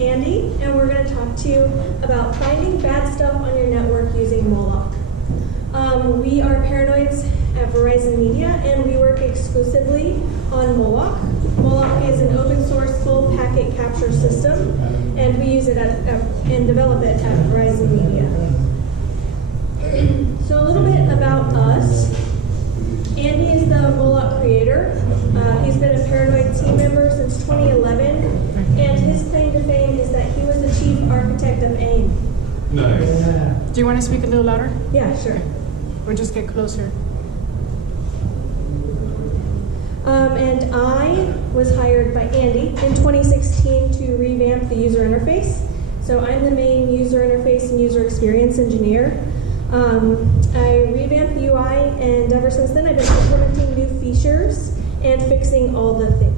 Andy, and we're going to talk to you about finding bad stuff on your network using Moloch. We are paranoids at Verizon Media, and we work exclusively on Moloch. Moloch is an open source full packet capture system, and we use it and develop it at Verizon Media. So a little bit about us. Andy is the Moloch creator. He's been a paranoid team member since 2011, and his claim to fame is that he was the chief architect of AIM. Nice. Do you want to speak a little louder? Yeah, sure. Or just get closer? And I was hired by Andy in 2016 to revamp the user interface. So I'm the main user interface and user experience engineer. I revamped the UI, and ever since then I've been implementing new features and fixing all the things.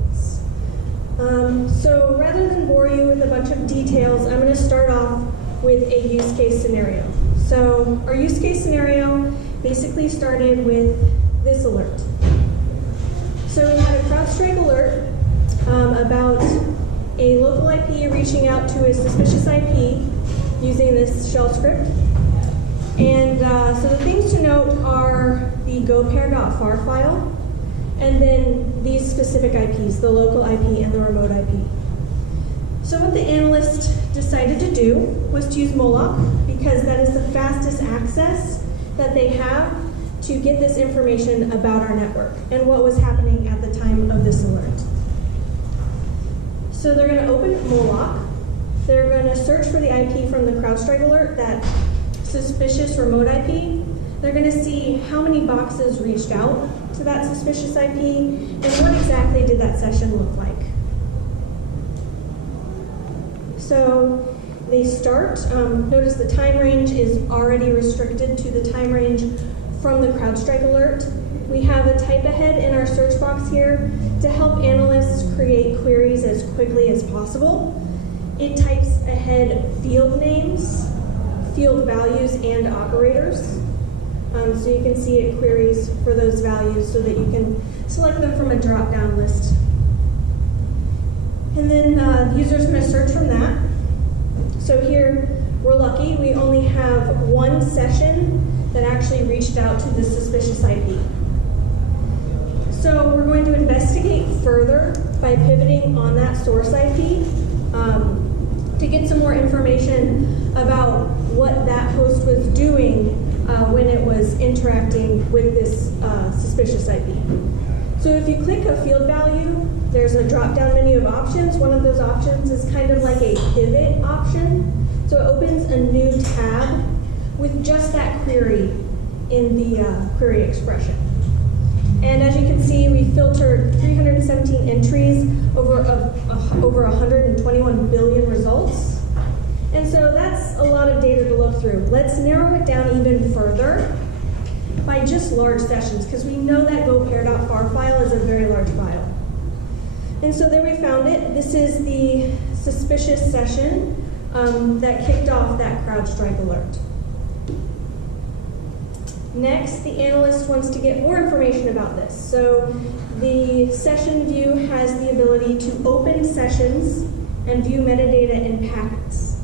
So rather than bore you with a bunch of details, I'm going to start off with a use case scenario. So our use case scenario basically started with this alert. So we had a CrowdStrike alert about a local IP reaching out to a suspicious IP using this shell script. And so the things to note are the gopair.far file, and then these specific IPs, the local IP and the remote IP. So what the analyst decided to do was to use Moloch, because that is the fastest access that they have to get this information about our network and what was happening at the time of this alert. So they're going to open Moloch. They're going to search for the IP from the CrowdStrike alert, that suspicious remote IP. They're going to see how many boxes reached out to that suspicious IP and what exactly did that session look like. So they start, notice the time range is already restricted to the time range from the CrowdStrike alert. We have a type ahead in our search box here to help analysts create queries as quickly as possible. It types ahead field names, field values, and operators. So you can see it queries for those values so that you can select them from a drop-down list. And then the user's going to search from that. So here, we're lucky. We only have one session that actually reached out to this suspicious IP. So we're going to investigate further by pivoting on that source IP to get some more information about what that host was doing when it was interacting with this suspicious IP. So if you click a field value, there's a drop-down menu of options. One of those options is kind of like a pivot option. So it opens a new tab with just that query in the query expression. And as you can see, we filtered 317 entries over 121 billion results. And so that's a lot of data to look through. Let's narrow it down even further by just large sessions, because we know that gopair.far file is a very large file. And so there we found it. This is the suspicious session that kicked off that CrowdStrike alert. Next, the analyst wants to get more information about this. So the session view has the ability to open sessions and view metadata in packets.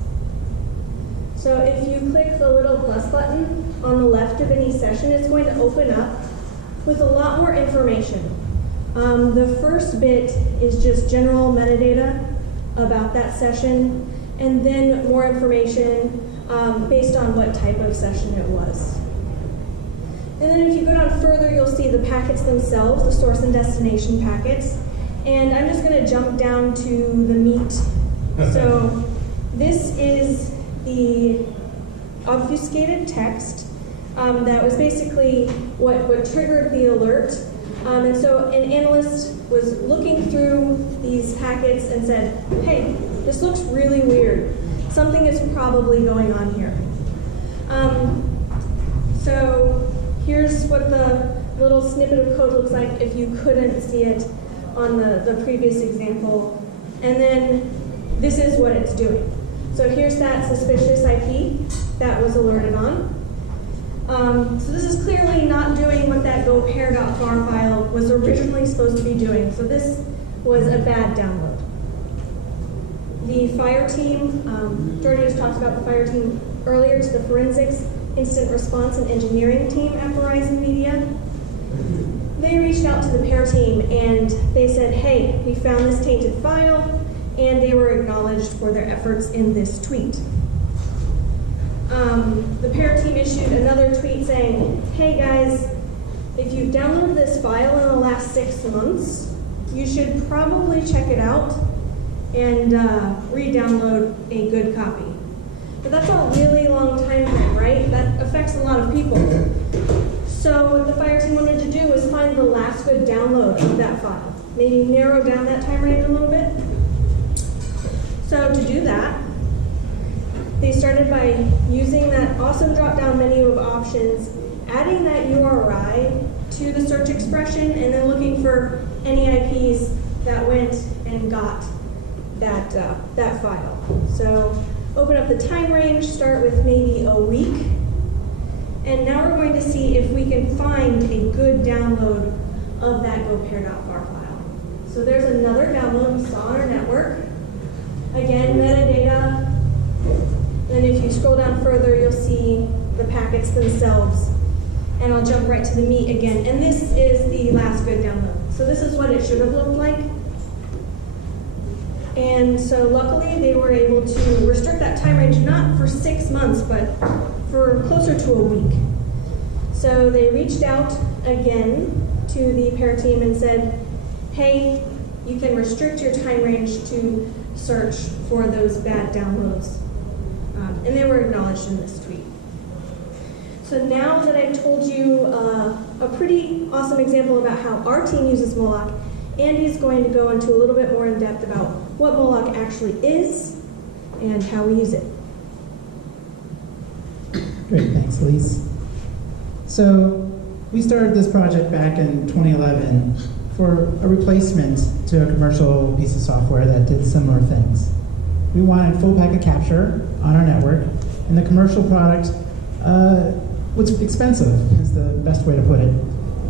So if you click the little plus button on the left of any session, it's going to open up with a lot more information. The first bit is just general metadata about that session, and then more information based on what type of session it was. And then if you go down further, you'll see the packets themselves, the source and destination packets. And I'm just going to jump down to the meat. So this is the obfuscated text that was basically what triggered the alert. And so an analyst was looking through these packets and said, hey, this looks really weird. Something is probably going on here. So here's what the little snippet of code looks like if you couldn't see it on the previous example. And then this is what it's doing. So here's that suspicious IP that was alerted on. So this is clearly not doing what that gopair.far file was originally supposed to be doing. So this was a bad download. The fire team, Jordan just talked about the fire team earlier, it's the forensics, incident response, and engineering team at Verizon Media. They reached out to the pair team and they said, hey, we found this tainted file, and they were acknowledged for their efforts in this tweet. The pair team issued another tweet saying, hey guys, if you've downloaded this file in the last 6 months, you should probably check it out and re-download a good copy. But that's a really long time frame, right? That affects a lot of people. So what the fire team wanted to do was find the last good download of that file. Maybe narrow down that time range a little bit. So to do that, they started by using that awesome drop-down menu of options, adding that URI to the search expression, and then looking for any IPs that went and got that file. So open up the time range, start with maybe a week, and now we're going to see if we can find a good download of that gopair.var file. So there's another download we saw on our network. Again, metadata. Then if you scroll down further, you'll see the packets themselves. And I'll jump right to the meat again. And this is the last good download. So this is what it should have looked like. And so luckily, they were able to restrict that time range, not for 6 months, but for closer to a week. So they reached out again to the pair team and said, hey, you can restrict your time range to search for those bad downloads. And they were acknowledged in this tweet. So now that I've told you a pretty awesome example about how our team uses Moloch, Andy's going to go into a little bit more in depth about what Moloch actually is and how we use it. Great, thanks, Elyse. So we started this project back in 2011 for a replacement to a commercial piece of software that did similar things. We wanted full packet capture on our network, and the commercial product was expensive, is the best way to put it,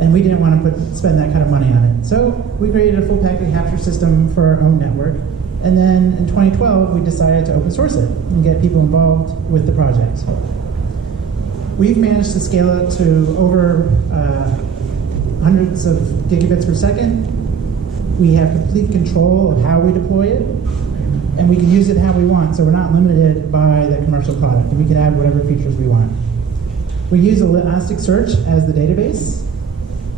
and we didn't want to spend that kind of money on it. So we created a full packet capture system for our own network, and then in 2012 we decided to open source it and get people involved with the project. We've managed to scale it to over hundreds of gigabits per second. We have complete control of how we deploy it, and we can use it how we want, so we're not limited by the commercial product, and we can add whatever features we want. We use Elasticsearch as the database,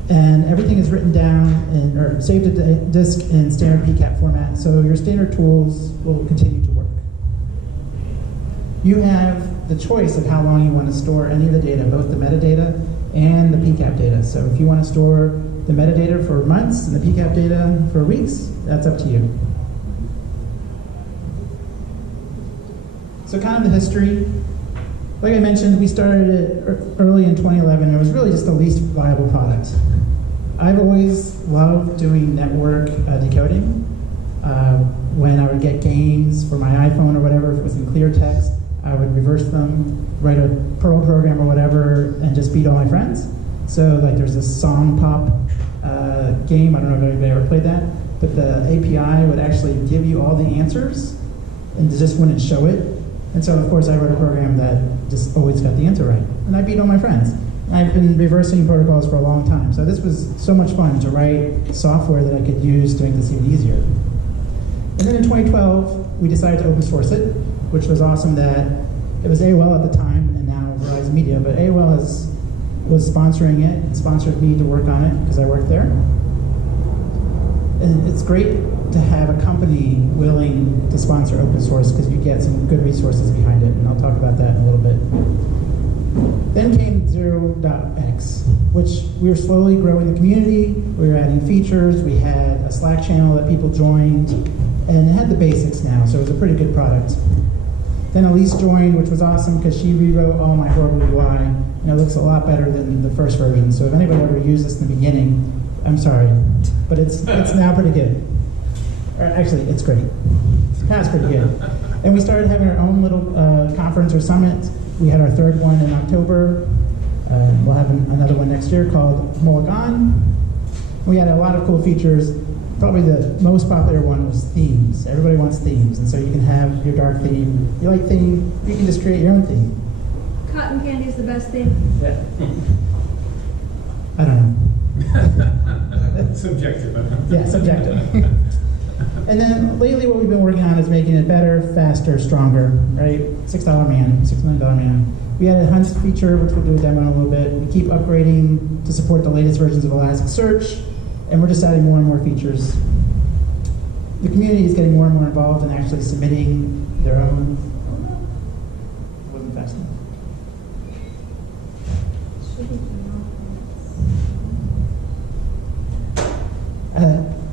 and everything is written down or saved to disk in standard PCAP format, so your standard tools will continue to work. You have the choice of how long you want to store any of the data, both the metadata and the PCAP data. So if you want to store the metadata for months and the PCAP data for weeks, that's up to you. So kind of the history. Like I mentioned, we started it early in 2011. It was really just the least viable product. I've always loved doing network decoding. When I would get games for my iPhone or whatever, if it was in clear text, I would reverse them, write a Perl program or whatever, and just beat all my friends. So like there's this song pop game, I don't know if anybody ever played that, but the API would actually give you all the answers and just wouldn't show it. And so of course I wrote a program that just always got the answer right. And I beat all my friends. I've been reversing protocols for a long time. So this was so much fun to write software that I could use to make this even easier. And then in 2012, we decided to open source it, which was awesome that it was AOL at the time and now Verizon Media, but AOL was sponsoring it and sponsored me to work on it because I worked there. And it's great to have a company willing to sponsor open source because you get some good resources behind it, and I'll talk about that in a little bit. Then came 0.x, which we were slowly growing the community, we were adding features, we had a Slack channel that people joined, and it had the basics now, so it was a pretty good product. Then Elyse joined, which was awesome because she rewrote all my horrible UI, and it looks a lot better than the first version, so if anybody ever used this in the beginning, I'm sorry, but it's now pretty good. Or actually, it's great. It's past pretty good. And we started having our own little conference or summit. We had our third one in October. We'll have another one next year called Moloch On. We had a lot of cool features. Probably the most popular one was themes. Everybody wants themes, and so you can have your dark theme. You like theme, you can just create your own theme. Cotton candy is the best thing. Yeah. I don't know. Subjective. Yeah, subjective. And then lately what we've been working on is making it better, faster, stronger, right? $6 man, $6 million man. We added a hunt feature, which we'll do a demo in a little bit. We keep upgrading to support the latest versions of Elasticsearch, and we're just adding more and more features. The community is getting more and more involved in actually submitting their own. Oh no, it wasn't fast enough.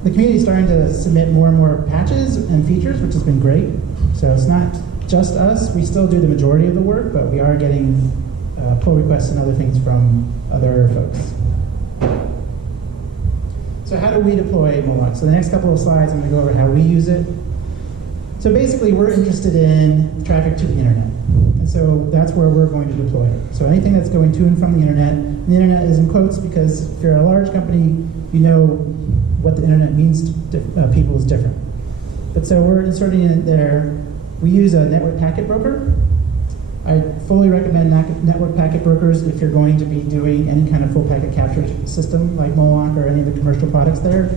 The community is starting to submit more and more patches and features, which has been great. So it's not just us. We still do the majority of the work, but we are getting pull requests and other things from other folks. So how do we deploy Moloch? So the next couple of slides, I'm going to go over how we use it. So basically, we're interested in traffic to the internet. And so that's where we're going to deploy it. So anything that's going to and from the internet is in quotes because if you're a large company, you know what the internet means to people is different. But so we're inserting it there. We use a network packet broker. I fully recommend network packet brokers if you're going to be doing any kind of full packet capture system like Moloch or any of the commercial products there.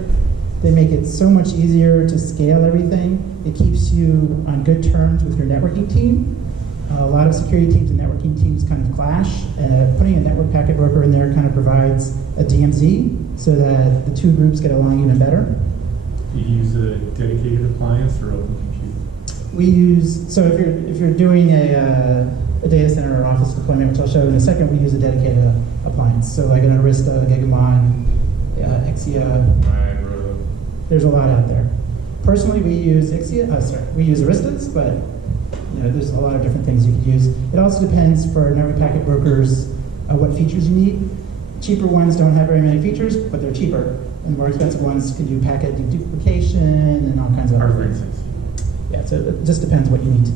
They make it so much easier to scale everything. It keeps you on good terms with your networking team. A lot of security teams and networking teams kind of clash, and putting a network packet broker in there kind of provides a DMZ so that the two groups get along even better. Do you use a dedicated appliance or open compute? We use, so if you're doing a data center or office deployment, which I'll show in a second, we use a dedicated appliance. So like an Arista, Gigamon, Exia. Right, There's a lot out there. Personally, we use we use Aristas, but there's a lot of different things you could use. It also depends for network packet brokers what features you need. Cheaper ones don't have very many features, but they're cheaper. And more expensive ones can do packet deduplication and all kinds of other things. Yeah, so it just depends what you need.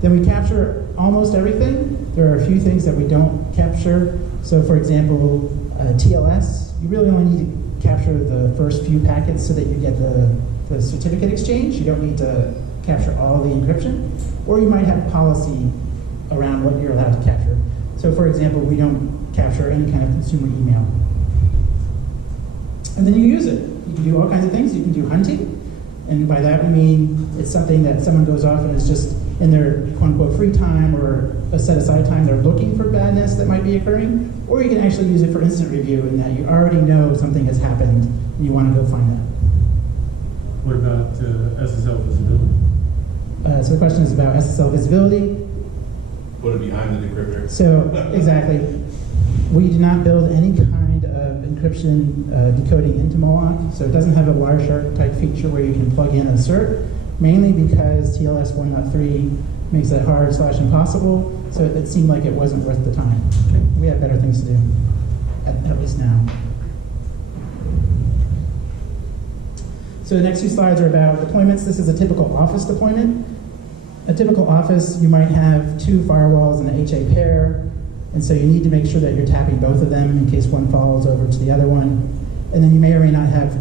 Then we capture almost everything. There are a few things that we don't capture. So for example, TLS, you really only need to capture the first few packets so that you get the certificate exchange. You don't need to capture all the encryption. Or you might have policy around what you're allowed to capture. So for example, we don't capture any kind of consumer email. And then you use it. You can do all kinds of things. You can do hunting. And by that we mean it's something that someone goes off and is just in their quote-unquote free time or a set-aside time they're looking for badness that might be occurring. Or you can actually use it for instant review in that you already know something has happened and you want to go find that. What about SSL visibility? So the question is about SSL visibility. Put it behind the decryptor. So, exactly. We do not build any kind of encryption decoding into Moloch, so it doesn't have a Wireshark type feature where you can plug in a cert, mainly because TLS 1.3 makes that hard/impossible, so it seemed like it wasn't worth the time. We have better things to do, at least now. So the next few slides are about deployments. This is a typical office deployment. A typical office, you might have two firewalls and an HA pair, and so you need to make sure that you're tapping both of them in case one falls over to the other one. And then you may or may not have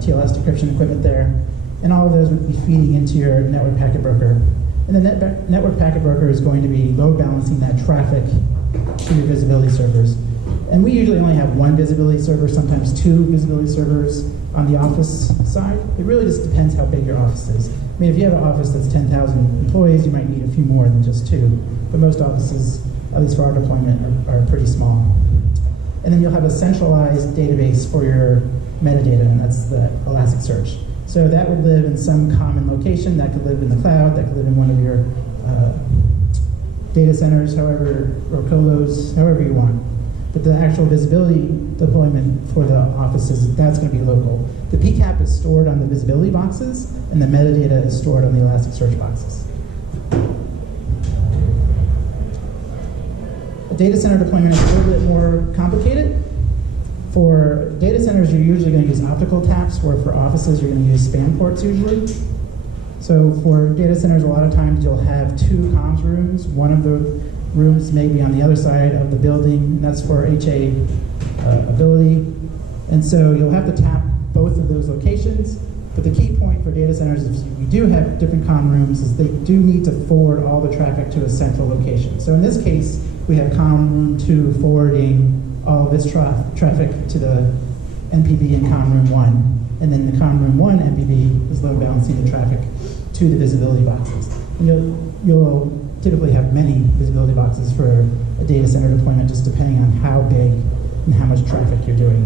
TLS decryption equipment there, and all of those would be feeding into your network packet broker. And the network packet broker is going to be load balancing that traffic to your visibility servers. And we usually only have one visibility server, sometimes two visibility servers on the office side. It really just depends how big your office is. I mean, if you have an office that's 10,000 employees, you might need a few more than just two. But most offices, at least for our deployment, are pretty small. And then you'll have a centralized database for your metadata, and that's the Elasticsearch. So that would live in some common location. That could live in the cloud. That could live in one of your data centers, however, or colos, however you want. But the actual visibility deployment for the offices, that's going to be local. The PCAP is stored on the visibility boxes, and the metadata is stored on the Elasticsearch boxes. A data center deployment is a little bit more complicated. For data centers, you're usually going to use optical taps, where for offices, you're going to use span ports usually. So for data centers, a lot of times you'll have two comms rooms. One of the rooms may be on the other side of the building, and that's for HA ability. And so you'll have to tap both of those locations. But the key point for data centers, if you do have different comm rooms, is they do need to forward all the traffic to a central location. So in this case, we have comm room 2 forwarding all of its traffic to the NPB in comm room 1, and then the comm room 1 NPB is load balancing the traffic to the visibility boxes. And you'll typically have many visibility boxes for a data center deployment, just depending on how big and how much traffic you're doing.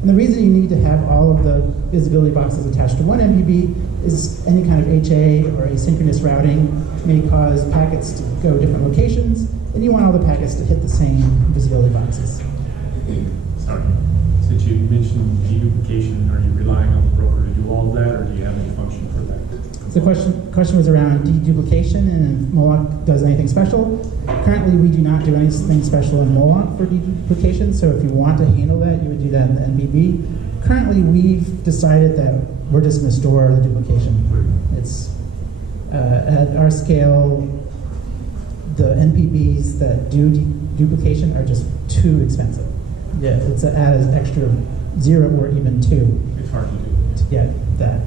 And the reason you need to have all of the visibility boxes attached to one MPB is any kind of HA or asynchronous routing may cause packets to go different locations, and you want all the packets to hit the same visibility boxes. Sorry. Since you mentioned deduplication, are you relying on the broker to do all of that, or do you have any function for that? So the question was around deduplication and if Moloch does anything special. Currently, we do not do anything special in Moloch for deduplication, so if you want to handle that, you would do that in the NPB. Currently, we've decided that we're just going to store the duplication. It's at our scale, the NPBs that do duplication are just too expensive. Yeah, it's to add an extra 0 or even 2 It's hard to do. to get that.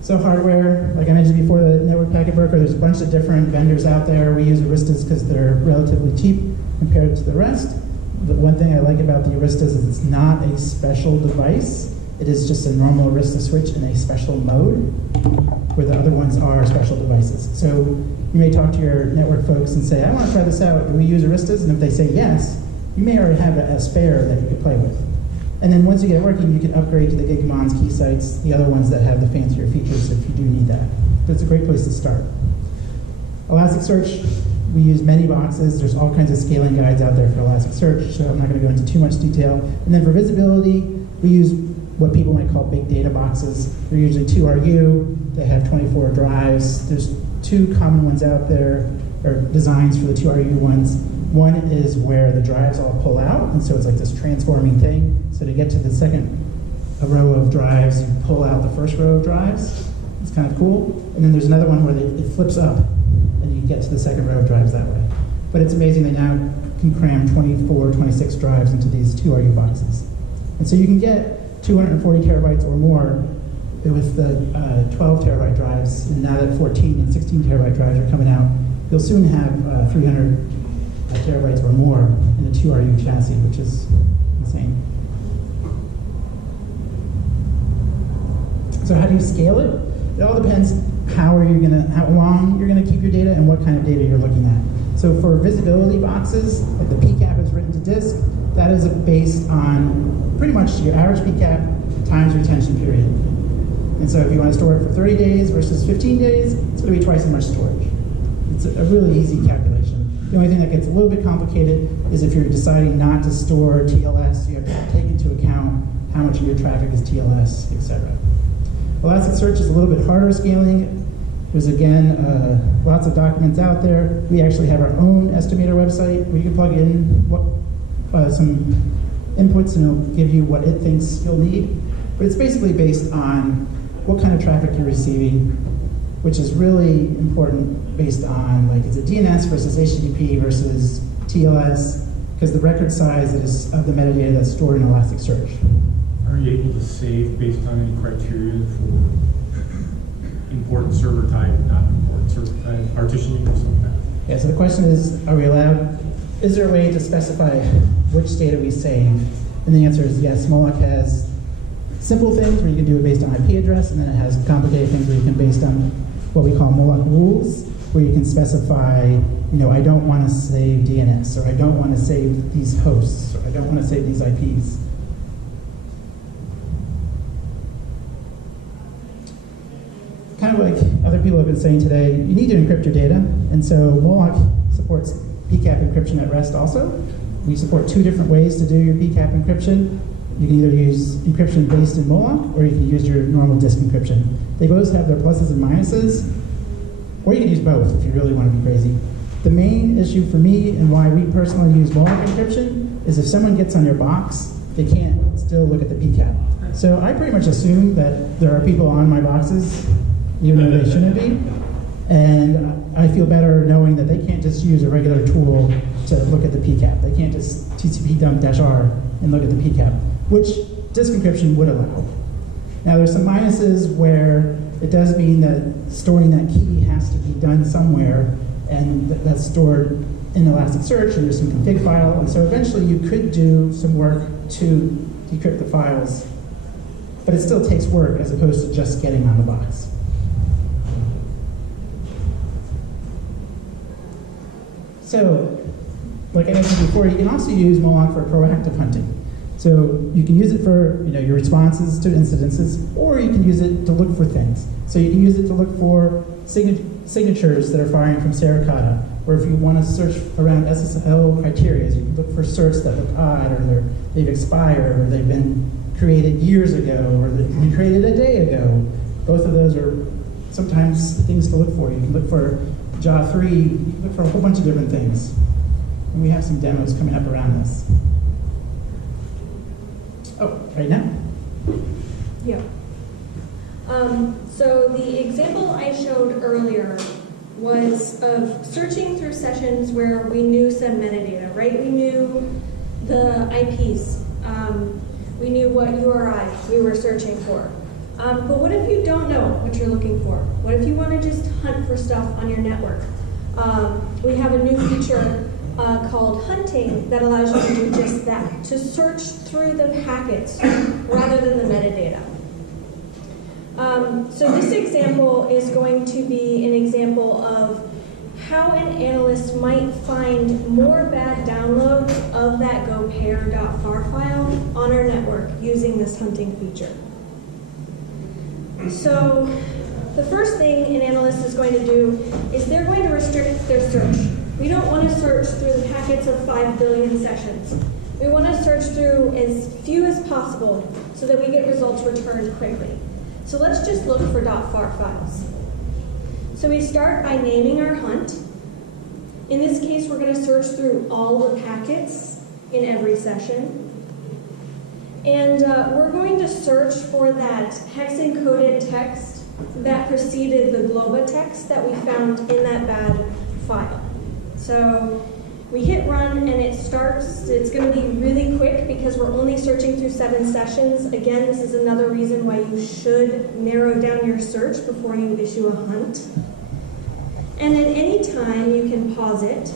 So hardware, like I mentioned before, the network packet broker, there's a bunch of different vendors out there. We use Aristas because they're relatively cheap compared to the rest. The one thing I like about the Aristas is it's not a special device. It is just a normal Arista switch in a special mode, where the other ones are special devices. So you may talk to your network folks and say, I want to try this out. Do we use Aristas? And if they say yes, you may already have a spare that you could play with. And then once you get it working, you can upgrade to the Gigmons, key sites, the other ones that have the fancier features if you do need that. But it's a great place to start. Elasticsearch, we use many boxes. There's all kinds of scaling guides out there for Elasticsearch, so I'm not going to go into too much detail. And then for visibility, we use what people might call big data boxes. They're usually 2RU. They have 24 drives. There's 2 common ones out there, or designs for the 2RU ones. One is where the drives all pull out, and so it's like this transforming thing. So to get to the second row of drives, you pull out the first row of drives. It's kind of cool. And then there's another one where it flips up, and you get to the second row of drives that way. But it's amazing they now can cram 24, 26 drives into these 2RU boxes. And so you can get 240 terabytes or more with the 12 terabyte drives, and now that 14 and 16 terabyte drives are coming out, you'll soon have 300 terabytes or more in a 2RU chassis, which is insane. So how do you scale it? It all depends how long you're gonna keep your data and what kind of data you're looking at. So for visibility boxes, like the PCAP is written to disk, that is based on pretty much your average PCAP times retention period. And so if you want to store it for 30 days versus 15 days, it's going to be twice as much storage. It's a really easy calculation. The only thing that gets a little bit complicated is if you're deciding not to store TLS, you have to take into account how much of your traffic is TLS, etc. Elasticsearch is a little bit harder scaling. There's, again, lots of documents out there. We actually have our own estimator website where you can plug in some inputs and it'll give you what it thinks you'll need. But it's basically based on what kind of traffic you're receiving, which is really important based on, like, is it DNS versus HTTP versus TLS, because the record size of the metadata that's stored in Elasticsearch. Are you able to save based on any criteria for important server type, not important server type, partitioning or something like that? Yeah, so the question is there a way to specify which data we save? And the answer is yes. Moloch has simple things where you can do it based on IP address, and then it has complicated things where you can based on what we call Moloch rules, where you can specify, I don't want to save DNS, or I don't want to save these hosts, or I don't want to save these IPs. Kind of like other people have been saying today, you need to encrypt your data, and so Moloch supports PCAP encryption at rest also. We support 2 different ways to do your PCAP encryption. You can either use encryption based in Moloch, or you can use your normal disk encryption. They both have their pluses and minuses, or you can use both if you really want to be crazy. The main issue for me and why we personally use Moloch encryption is if someone gets on your box, they can't still look at the PCAP. So I pretty much assume that there are people on my boxes, even though they shouldn't be. And I feel better knowing that they can't just use a regular tool to look at the PCAP. They can't just TCP dump -r and look at the PCAP, which disk encryption would allow. Now there's some minuses where it does mean that storing that key has to be done somewhere, and that's stored in Elasticsearch, and there's some config file, and so eventually you could do some work to decrypt the files, but it still takes work as opposed to just getting on the box. So, like I mentioned before, you can also use Moloch for proactive hunting. So you can use it for your responses to incidences, or you can use it to look for things. So you can use it to look for signatures that are firing from sericata, or if you want to search around SSL criteria, you can look for certs that look odd, or they've expired, or they've been created years ago, or they've been created a day ago. Both of those are sometimes things to look for. You can look for JA3, you can look for a whole bunch of different things. And we have some demos coming up around this. Oh, right now? Yeah. So the example I showed earlier was of searching through sessions where we knew some metadata, right? We knew the IPs. We knew what URI we were searching for. But what if you don't know what you're looking for? What if you want to just hunt for stuff on your network? We have a new feature called hunting that allows you to do just that, to search through the packets rather than the metadata. So this example is going to be an example of how an analyst might find more bad downloads of that gopair.far file on our network using this hunting feature. So the first thing an analyst is going to do is they're going to restrict their search. We don't want to search through the packets of 5 billion sessions. We want to search through as few as possible so that we get results returned quickly. So let's just look for .far files. So we start by naming our hunt. In this case, we're going to search through all the packets in every session. And we're going to search for that hex-encoded text that preceded the globa text that we found in that bad file. So we hit run and it starts. It's going to be really quick because we're only searching through 7 sessions. Again, this is another reason why you should narrow down your search before you issue a hunt. And at any time, you can pause it.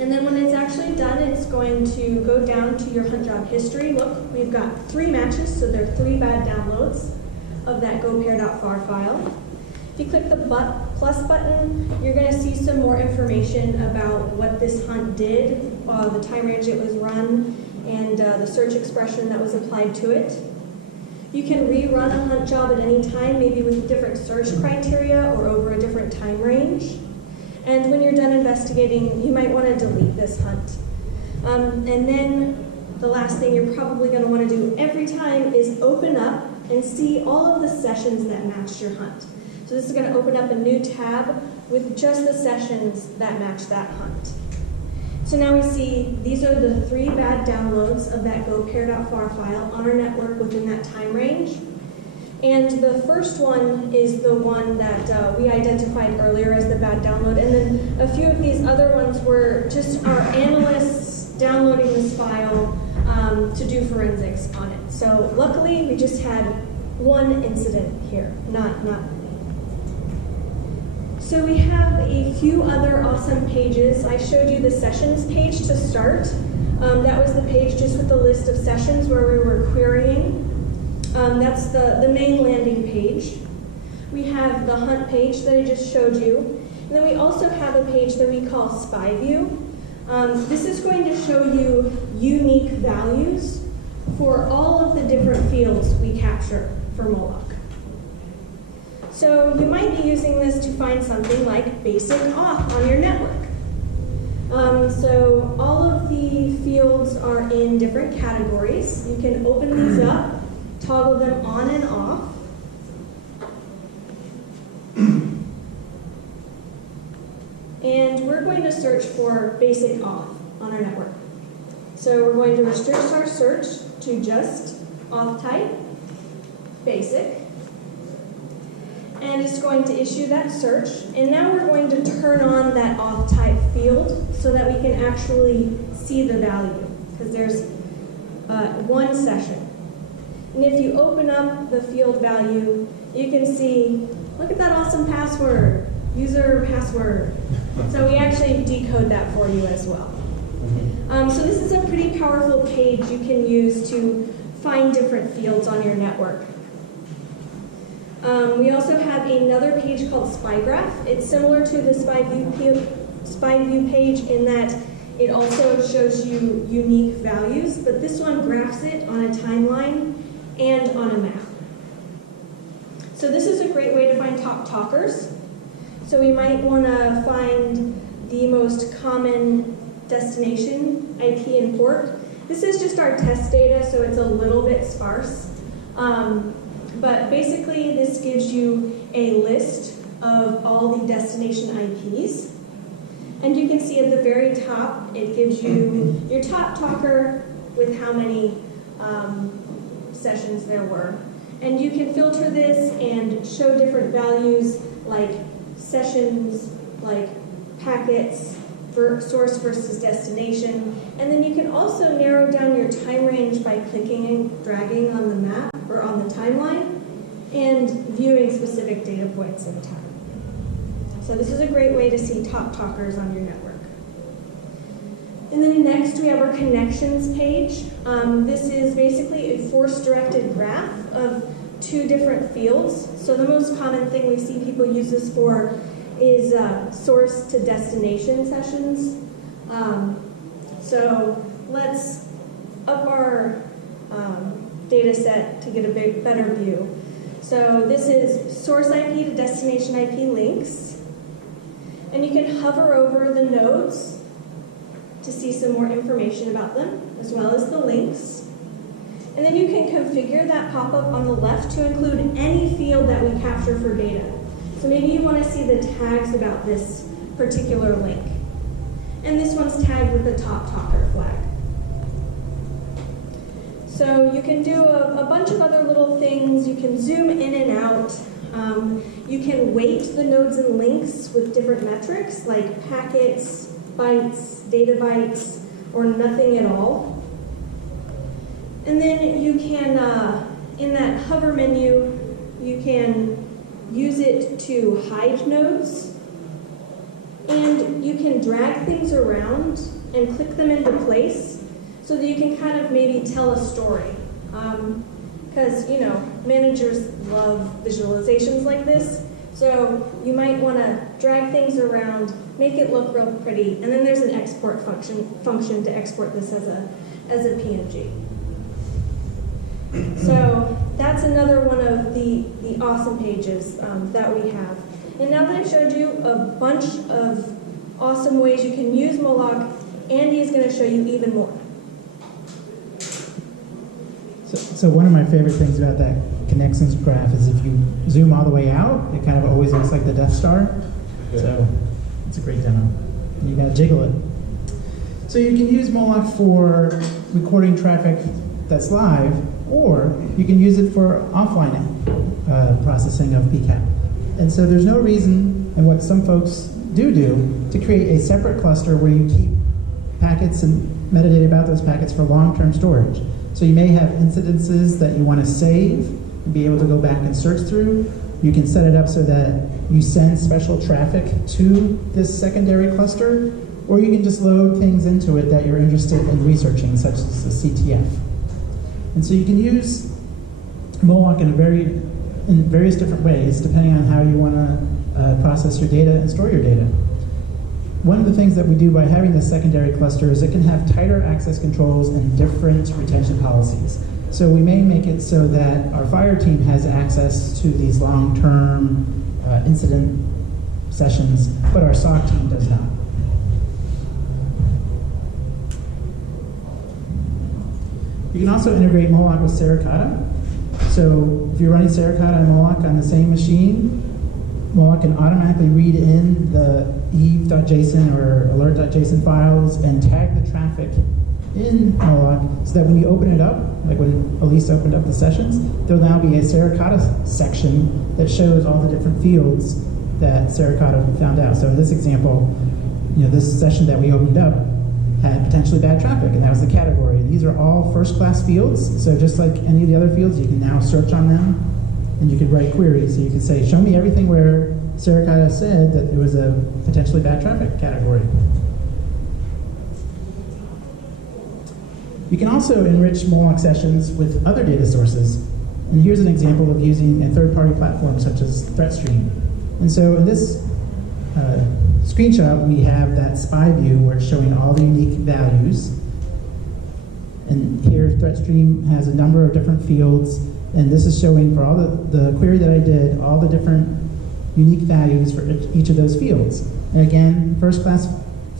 And then when it's actually done, it's going to go down to your hunt job history. Look, we've got 3 matches, so there are 3 bad downloads of that gopair.far file. If you click the plus button, you're going to see some more information about what this hunt did, the time range it was run, and the search expression that was applied to it. You can rerun a hunt job at any time, maybe with different search criteria or over a different time range. And when you're done investigating, you might want to delete this hunt. And then the last thing you're probably going to want to do every time is open up and see all of the sessions that matched your hunt. So this is going to open up a new tab with just the sessions that match that hunt. So now we see these are the 3 bad downloads of that gopair.far file on our network within that time range. And the first one is the one that we identified earlier as the bad download. And then a few of these other ones were just our analysts downloading this file to do forensics on it. So luckily, we just had 1 incident here, not So we have a few other awesome pages. I showed you the sessions page to start. That was the page just with the list of sessions where we were querying. That's the main landing page. We have the hunt page that I just showed you. And then we also have a page that we call Spy View. This is going to show you unique values for all of the different fields we capture for Moloch. So you might be using this to find something like basic auth on your network. So all of the fields are in different categories. You can open these up, toggle them on and off. And we're going to search for basic auth on our network. So we're going to restrict our search to just auth type, basic. and it's going to issue that search. And now we're going to turn on that auth type field so that we can actually see the value, because there's one session. And if you open up the field value, you can see, look at that awesome password, user password. So we actually decode that for you as well. So this is a pretty powerful page you can use to find different fields on your network. We also have another page called Spy Graph. It's similar to the Spy View page in that it also shows you unique values, but this one graphs it on a timeline and on a map. So this is a great way to find top talkers. So we might want to find the most common destination IP and port. This is just our test data, so it's a little bit sparse. But basically, this gives you a list of all the destination IPs. And you can see at the very top, it gives you your top talker with how many sessions there were. And you can filter this and show different values like sessions, like packets, source versus destination. And then you can also narrow down your time range by clicking and dragging on the map or on the timeline and viewing specific data points in time. So this is a great way to see top talkers on your network. And then next we have our connections page. This is basically a force-directed graph of two different fields. So the most common thing we see people use this for is source to destination sessions. So let's up our data set to get a better view. So this is source IP to destination IP links. And you can hover over the nodes to see some more information about them, as well as the links. And then you can configure that pop-up on the left to include any field that we capture for data. So maybe you want to see the tags about this particular link. And this one's tagged with the top talker flag. So you can do a bunch of other little things. You can zoom in and out. You can weight the nodes and links with different metrics like packets, bytes, data bytes, or nothing at all. And then you can, in that hover menu, you can use it to hide nodes. And you can drag things around and click them into place so that you can kind of maybe tell a story. Because, you know, managers love visualizations like this. So you might want to drag things around, make it look real pretty, and then there's an export function to export this as a PNG. So that's another one of the awesome pages that we have. And now that I've showed you a bunch of awesome ways you can use Moloch, Andy is going to show you even more. So one of my favorite things about that Connexions graph is if you zoom all the way out, it kind of always looks like the Death Star. So it's a great demo. You got to jiggle it. So you can use Moloch for recording traffic that's live, or you can use it for offline processing of PCAP. And so there's no reason, and what some folks do, to create a separate cluster where you keep packets and metadata about those packets for long-term storage. So you may have incidences that you want to save and be able to go back and search through. You can set it up so that you send special traffic to this secondary cluster, or you can just load things into it that you're interested in researching, such as the CTF. And so you can use Moloch in various different ways, depending on how you want to process your data and store your data. One of the things that we do by having this secondary cluster is it can have tighter access controls and different retention policies. So we may make it so that our fire team has access to these long-term incident sessions, but our SOC team does not. You can also integrate Moloch with sericata. So if you're running sericata and Moloch on the same machine, Moloch can automatically read in the eve.json or alert.json files and tag the traffic in Moloch so that when you open it up, like when Elyse opened up the sessions, there'll now be a sericata section that shows all the different fields that sericata found out. So in this example, this session that we opened up had potentially bad traffic, and that was the category. And these are all first-class fields, so just like any of the other fields, you can now search on them, and you could write queries. So you can say, show me everything where sericata said that it was a potentially bad traffic category. You can also enrich Moloch sessions with other data sources. And here's an example of using a third-party platform such as ThreatStream. And so in this screenshot, we have that spy view where it's showing all the unique values. And here, ThreatStream has a number of different fields, and this is showing for all the query that I did, all the different unique values for each of those fields. And again, first-class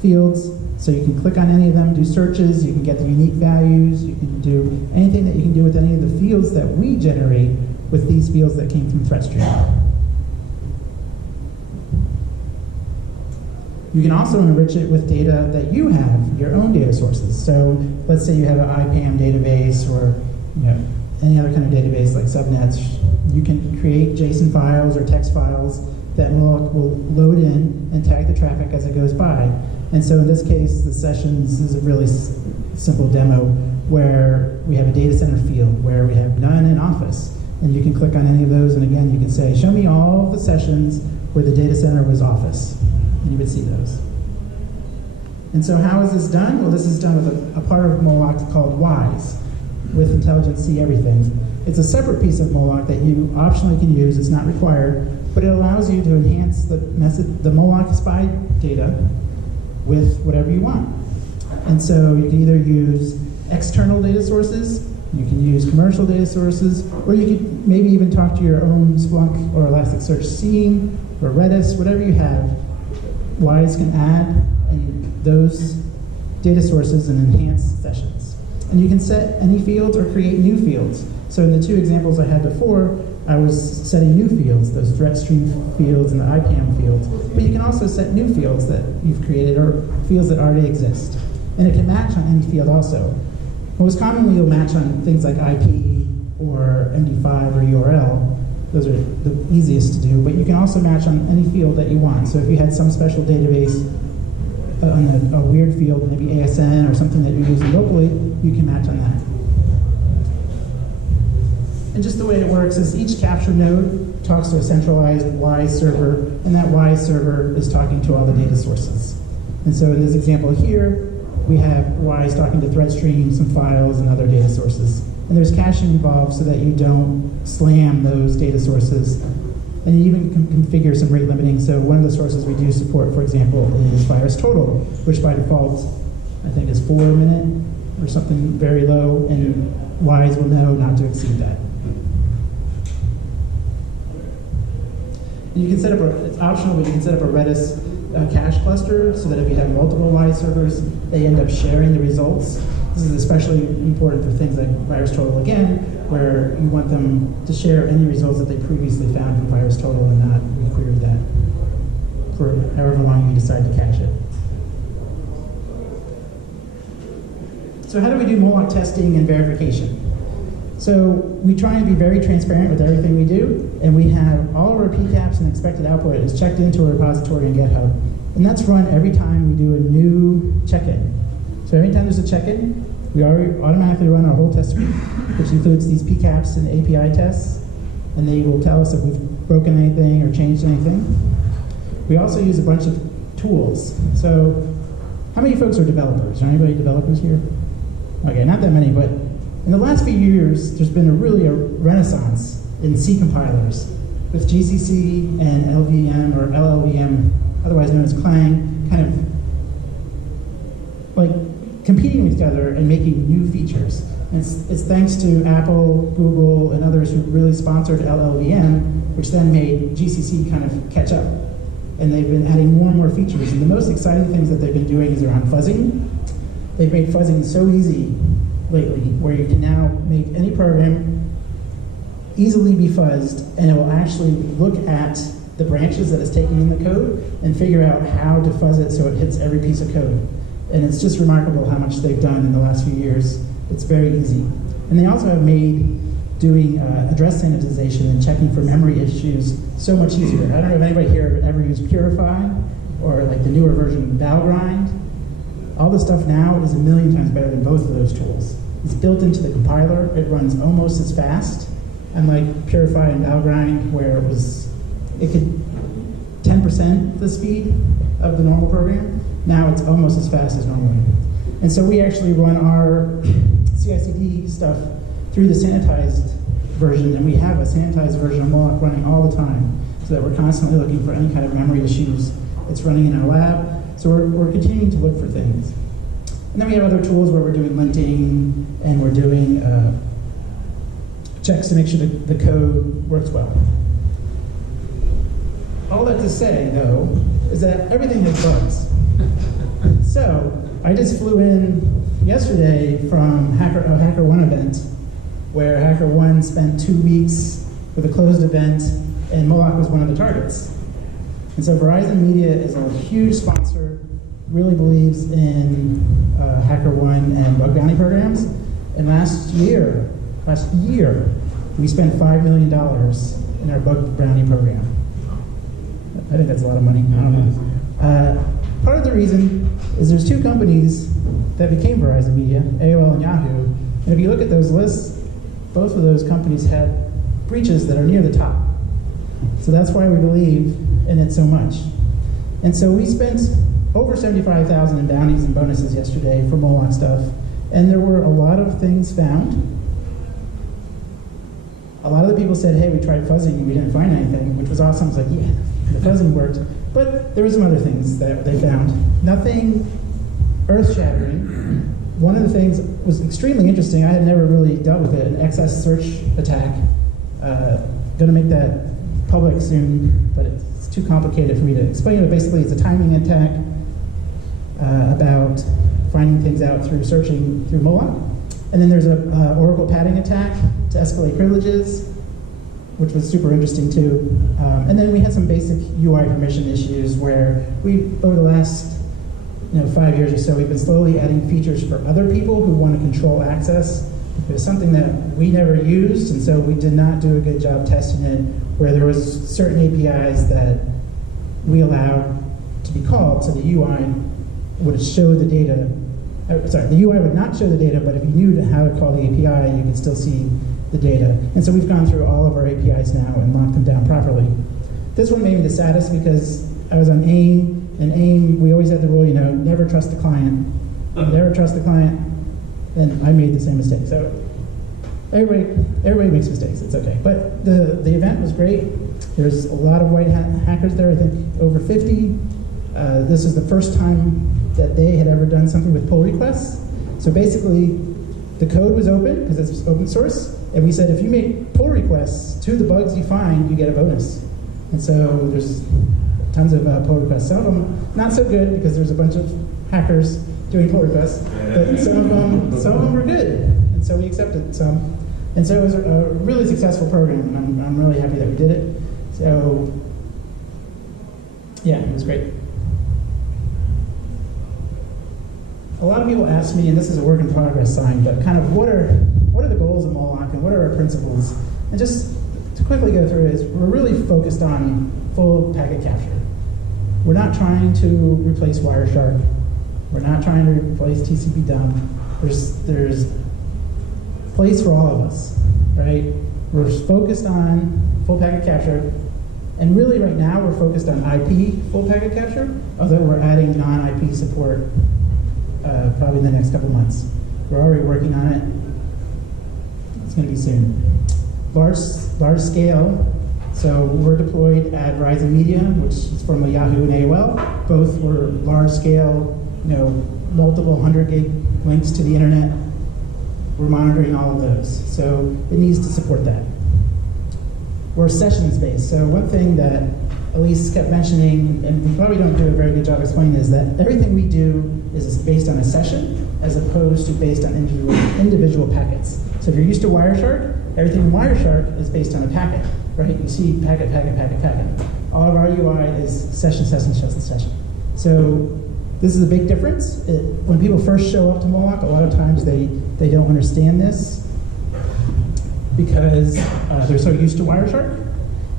fields, so you can click on any of them, do searches, you can get the unique values, you can do anything that you can do with any of the fields that we generate with these fields that came from ThreatStream. You can also enrich it with data that you have, your own data sources. So let's say you have an IPAM database or any other kind of database like subnets. You can create JSON files or text files that Moloch will load in and tag the traffic as it goes by. And so in this case, the sessions is a really simple demo where we have a data center field where we have none in Office. And you can click on any of those, and again, you can say, show me all the sessions where the data center was Office. And you would see those. And so how is this done? Well, this is done with a part of Moloch called WISE, with intelligence see everything. It's a separate piece of Moloch that you optionally can use. It's not required, but it allows you to enhance the Moloch spy data with whatever you want. And so you can either use external data sources, you can use commercial data sources, or you could maybe even talk to your own Splunk or Elasticsearch scene or Redis, whatever you have. WISE can add those data sources and enhance sessions. And you can set any fields or create new fields. So in the two examples I had before, I was setting new fields, those ThreatStream fields and the IPAM fields. But you can also set new fields that you've created or fields that already exist. And it can match on any field also. Most commonly, you'll match on things like IP or MD5 or URL. Those are the easiest to do, but you can also match on any field that you want. So if you had some special database on a weird field, maybe ASN or something that you're using locally, you can match on that. And just the way it works is each capture node talks to a centralized WISE server, and that WISE server is talking to all the data sources. And so in this example here, we have WISE talking to ThreatStream, some files, and other data sources. And there's caching involved so that you don't slam those data sources. And you even can configure some rate limiting. So one of the sources we do support, for example, is VirusTotal, which by default, I think is 4 a minute or something very low, and WISE will know not to exceed that. And you can set up it's optional, but you can set up a Redis cache cluster so that if you have multiple WISE servers, they end up sharing the results. This is especially important for things like VirusTotal, again, where you want them to share any results that they previously found from VirusTotal and not requery that for however long you decide to cache it. So how do we do Moloch testing and verification? So we try and be very transparent with everything we do, and we have all of our PCAPs and expected output is checked into a repository in GitHub. And that's run every time we do a new check-in. So every time there's a check-in, we automatically run our whole test suite, which includes these PCAPs and API tests, and they will tell us if we've broken anything or changed anything. We also use a bunch of tools. So how many folks are developers? Are anybody developers here? Okay, not that many, but in the last few years, there's been a renaissance in C compilers with GCC and LVM or LLVM, otherwise known as Clang, kind of like competing with each other and making new features. And it's thanks to Apple, Google, and others who really sponsored LLVM, which then made GCC kind of catch up. And they've been adding more and more features. And the most exciting things that they've been doing is around fuzzing. They've made fuzzing so easy lately, where you can now make any program easily be fuzzed, and it will actually look at the branches that it's taking in the code and figure out how to fuzz it so it hits every piece of code. And it's just remarkable how much they've done in the last few years. It's very easy. And they also have made doing address sanitization and checking for memory issues so much easier. I don't know if anybody here ever used Purify or like the newer version of Valgrind. All the stuff now is a million times better than both of those tools. It's built into the compiler. It runs almost as fast, unlike Purify and Valgrind, where it could 10% the speed of the normal program. Now it's almost as fast as normal. And so we actually run our CI/CD stuff through the sanitized version, and we have a sanitized version of Moloch running all the time, so that we're constantly looking for any kind of memory issues. It's running in our lab, so we're continuing to look for things. And then we have other tools where we're doing linting, and we're doing checks to make sure that the code works well. All that to say, though, is that everything has bugs. So I just flew in yesterday from a HackerOne event, where HackerOne spent 2 weeks with a closed event, and Moloch was one of the targets. And so Verizon Media is a huge sponsor, really believes in HackerOne and bug bounty programs. And last year, we spent $5 million in our bug bounty program. I think that's a lot of money. I don't know. Part of the reason is there's two companies that became Verizon Media, AOL and Yahoo. And if you look at those lists, both of those companies had breaches that are near the top. So that's why we believe in it so much. And so we spent over $75,000 in bounties and bonuses yesterday for Moloch stuff, and there were a lot of things found. A lot of the people said, hey, we tried fuzzing and we didn't find anything, which was awesome. I was like, yeah, the fuzzing worked. But there were some other things that they found. Nothing earth-shattering. One of the things was extremely interesting. I had never really dealt with it, an excess search attack. Going to make that public soon, but it's too complicated for me to explain it. Basically, it's a timing attack about finding things out through searching through Moloch. And then there's a Oracle padding attack to escalate privileges, which was super interesting too. And then we had some basic UI permission issues where over the last 5 years or so, we've been slowly adding features for other people who want to control access. It was something that we never used, and so we did not do a good job testing it, where there was certain APIs that we allowed to be called, so the UI would show the data. The UI would not show the data, but if you knew how to call the API, you could still see the data. And so we've gone through all of our APIs now and locked them down properly. This one made me the saddest because I was on AIM, and AIM, we always had the rule, never trust the client. Never trust the client, and I made the same mistake. So everybody makes mistakes, it's okay. But the event was great. There's a lot of white hackers there, I think over 50. This is the first time that they had ever done something with pull requests. So basically, the code was open, because it's open source, and we said if you make pull requests to the bugs you find, you get a bonus. And so there's tons of pull requests. Some of them not so good, because there's a bunch of hackers doing pull requests, but some of them were good, and so we accepted some. And so it was a really successful program, and I'm really happy that we did it. So yeah, it was great. A lot of people ask me, and this is a work in progress sign, but kind of what are the goals of Moloch and what are our principles? And just to quickly go through is we're really focused on full packet capture. We're not trying to replace Wireshark. We're not trying to replace TCP dump. There's place for all of us, right? We're focused on full packet capture, and really right now we're focused on IP full packet capture, although we're adding non-IP support probably in the next couple months. We're already working on it. It's going to be soon. Large scale. So we're deployed at Verizon Media, which is formerly Yahoo and AOL. Both were large scale, multiple 100 gig links to the internet. We're monitoring all of those. So it needs to support that. We're sessions based. So one thing that Elyse kept mentioning, and we probably don't do a very good job explaining, is that everything we do is based on a session as opposed to based on individual packets. So if you're used to Wireshark, everything in Wireshark is based on a packet, right? You see packet, packet, packet, packet. All of our UI is session, session, session, session. So This is a big difference. When people first show up to Moloch, a lot of times they don't understand this because they're so used to Wireshark,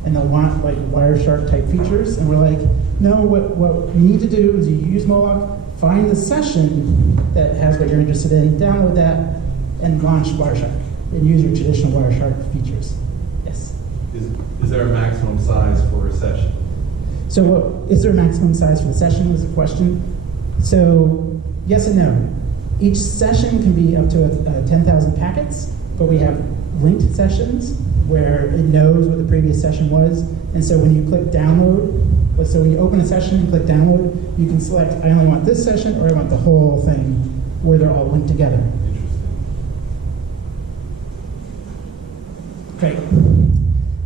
and they'll want like Wireshark type features. And we're like, no, what you need to do is you use Moloch, find the session that has what you're interested in, download that, and launch Wireshark, and use your traditional Wireshark features. Yes? Is there a maximum size for a session? So is there a maximum size for the session was the question. So yes and no. Each session can be up to 10,000 packets, but we have linked sessions where it knows what the previous session was. And so when you click download, so when you open a session and click download, you can select, I only want this session, or I want the whole thing, where they're all linked together. Great.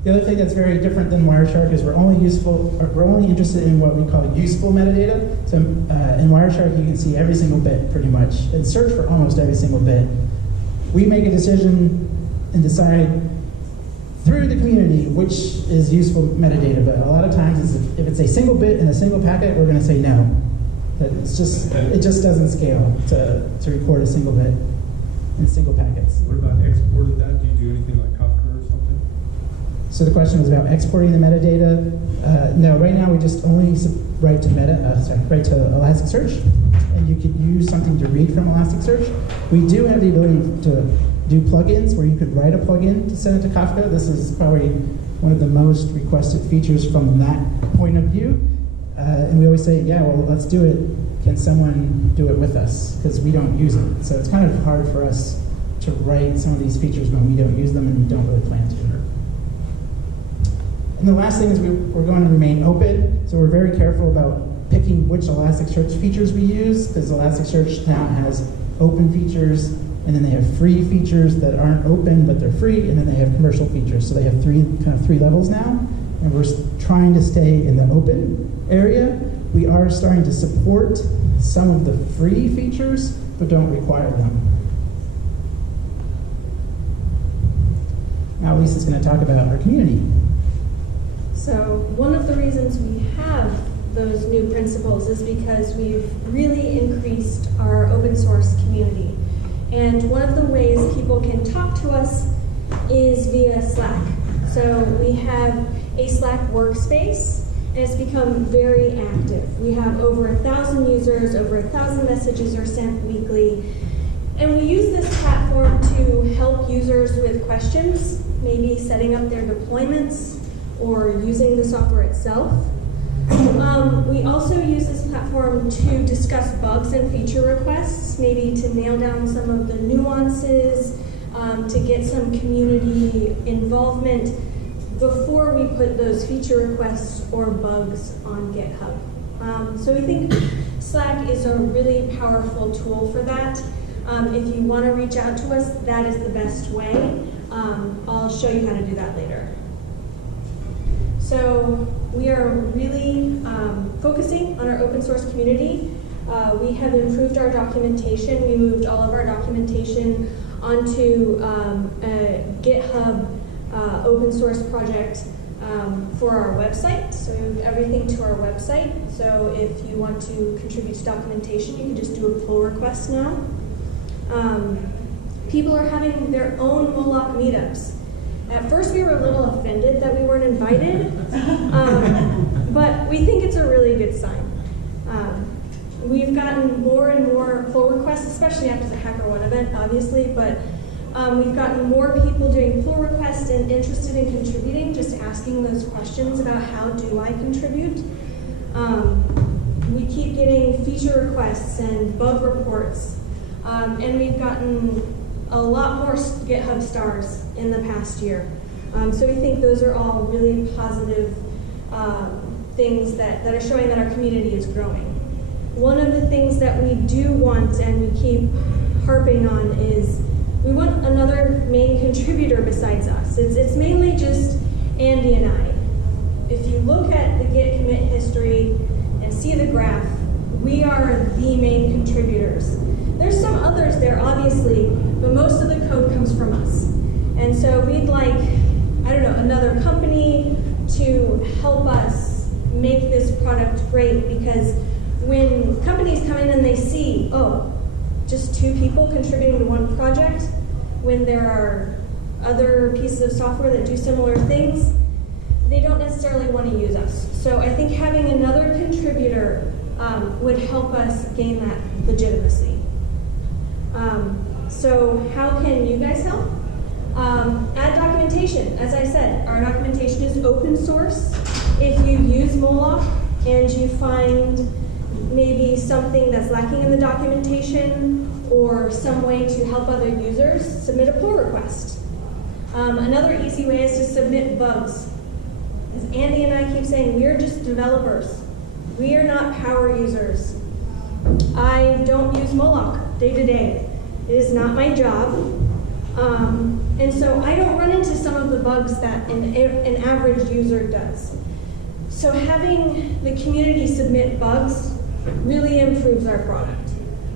The other thing that's very different than Wireshark is we're only interested in what we call useful metadata. So in Wireshark, you can see every single bit pretty much, and search for almost every single bit. We make a decision and decide through the community which is useful metadata, but a lot of times if it's a single bit in a single packet, we're going to say no. But it just doesn't scale to record a single bit in single packets. What about exporting that? Do you do anything like Kafka or something? So the question was about exporting the metadata. No, right now we just only write to Elasticsearch, and you could use something to read from Elasticsearch. We do have the ability to do plugins where you could write a plugin to send it to Kafka. This is probably one of the most requested features from that point of view. And we always say, yeah, well, let's do it. Can someone do it with us? Because we don't use it. So it's kind of hard for us to write some of these features when we don't use them and we don't really plan to. And the last thing is we're going to remain open. So we're very careful about picking which Elasticsearch features we use, because Elasticsearch now has open features, and then they have free features that aren't open, but they're free, and then they have commercial features. So they have three levels now, and we're trying to stay in the open area. We are starting to support some of the free features, but don't require them. Now Elyse is going to talk about our community. So one of the reasons we have those new principles is because we've really increased our open source community. And one of the ways people can talk to us is via Slack. So we have a Slack workspace, and it's become very active. We have over 1,000 users, over 1,000 messages are sent weekly. And we use this platform to help users with questions, maybe setting up their deployments or using the software itself. We also use this platform to discuss bugs and feature requests, maybe to nail down some of the nuances, to get some community involvement before we put those feature requests or bugs on GitHub. So we think Slack is a really powerful tool for that. If you want to reach out to us, that is the best way. I'll show you how to do that later. So we are really focusing on our open source community. We have improved our documentation. We moved all of our documentation onto a GitHub open source project for our website. So we moved everything to our website. So if you want to contribute to documentation, you can just do a pull request now. People are having their own Moloch meetups. At first, we were a little offended that we weren't invited, but we think it's a really good sign. We've gotten more and more pull requests, especially after the HackerOne event, obviously, but we've gotten more people doing pull requests and interested in contributing, just asking those questions about how do I contribute. We keep getting feature requests and bug reports, and we've gotten a lot more GitHub stars in the past year. So we think those are all really positive things that are showing that our community is growing. One of the things that we do want and we keep harping on is we want another main contributor besides us. It's mainly just Andy and I. If you look at the Git commit history and see the graph, we are the main contributors. There's some others there, obviously, but most of the code comes from us. And so we'd like, another company to help us make this product great, because when companies come in and they see, oh, just 2 people contributing to one project, when there are other pieces of software that do similar things, they don't necessarily want to use us. So I think having another contributor would help us gain that legitimacy. So how can you guys help? Add documentation. As I said, our documentation is open source. If you use Moloch and you find maybe something that's lacking in the documentation or some way to help other users, submit a pull request. Another easy way is to submit bugs. As Andy and I keep saying, we're just developers. We are not power users. I don't use Moloch day to day. It is not my job. And so I don't run into some of the bugs that an average user does. So having the community submit bugs really improves our product.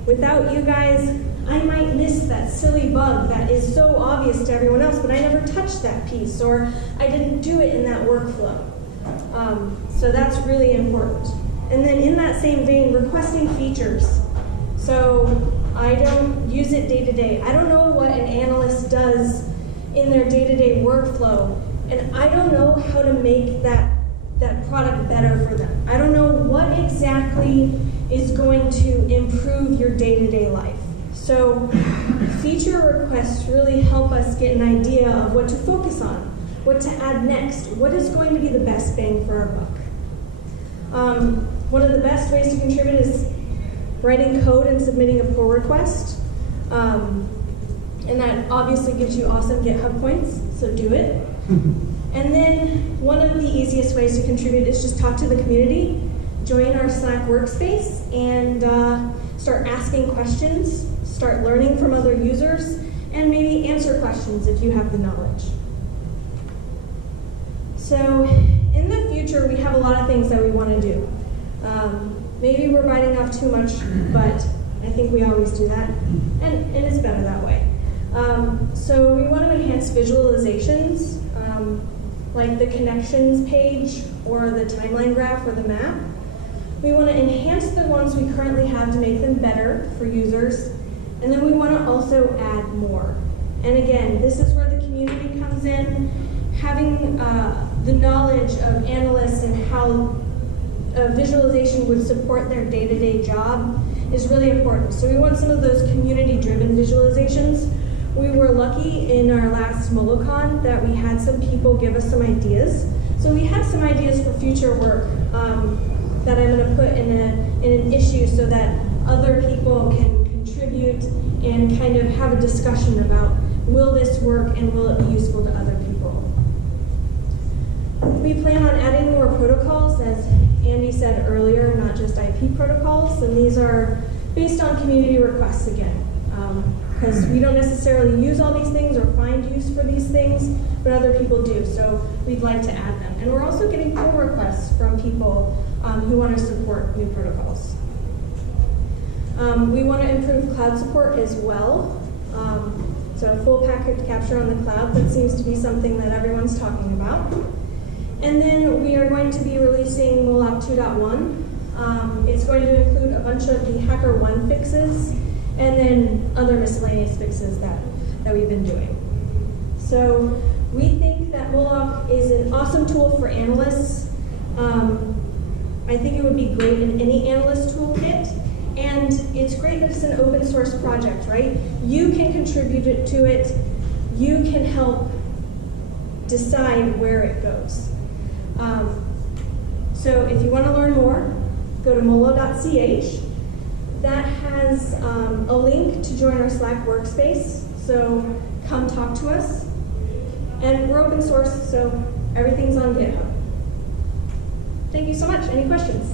Without you guys, I might miss that silly bug that is so obvious to everyone else, but I never touched that piece, or I didn't do it in that workflow. So that's really important. And then in that same vein, requesting features. So I don't use it day to day. I don't know what an analyst does in their day-to-day workflow, and I don't know how to make that product better for them. I don't know what exactly is going to improve your day-to-day life. So feature requests really help us get an idea of what to focus on, what to add next, what is going to be the best bang for our buck. One of the best ways to contribute is writing code and submitting a pull request. And that obviously gives you awesome GitHub points, so do it. And then one of the easiest ways to contribute is just talk to the community, join our Slack workspace, and start asking questions, start learning from other users, and maybe answer questions if you have the knowledge. So in the future, we have a lot of things that we want to do. Maybe we're biting off too much, but I think we always do that, and it's better that way. So we want to enhance visualizations, like the connections page, or the timeline graph, or the map. We want to enhance the ones we currently have to make them better for users, and then we want to also add more. And again, this is where the community comes in. Having the knowledge of analysts and how visualization would support their day-to-day job is really important. So we want some of those community-driven visualizations. We were lucky in our last MoloCon that we had some people give us some ideas. So we have some ideas for future work that I'm going to put in an issue so that other people can contribute and kind of have a discussion about, will this work and will it be useful to other people? We plan on adding more protocols, as Andy said earlier, not just IP protocols, and these are based on community requests again. Because we don't necessarily use all these things or find use for these things, but other people do, so we'd like to add them. And we're also getting pull requests from people who want to support new protocols. We want to improve cloud support as well. So full packet capture on the cloud, that seems to be something that everyone's talking about. And then we are going to be releasing Moloch 2.1. It's going to include a bunch of the HackerOne fixes, and then other miscellaneous fixes that we've been doing. So we think that Moloch is an awesome tool for analysts. I think it would be great in any analyst toolkit, and it's great that it's an open source project, right? You can contribute to it, you can help decide where it goes. So if you want to learn more, go to molo.ch. That has a link to join our Slack workspace, so come talk to us. And we're open source, so everything's on GitHub. Thank you so much. Any questions?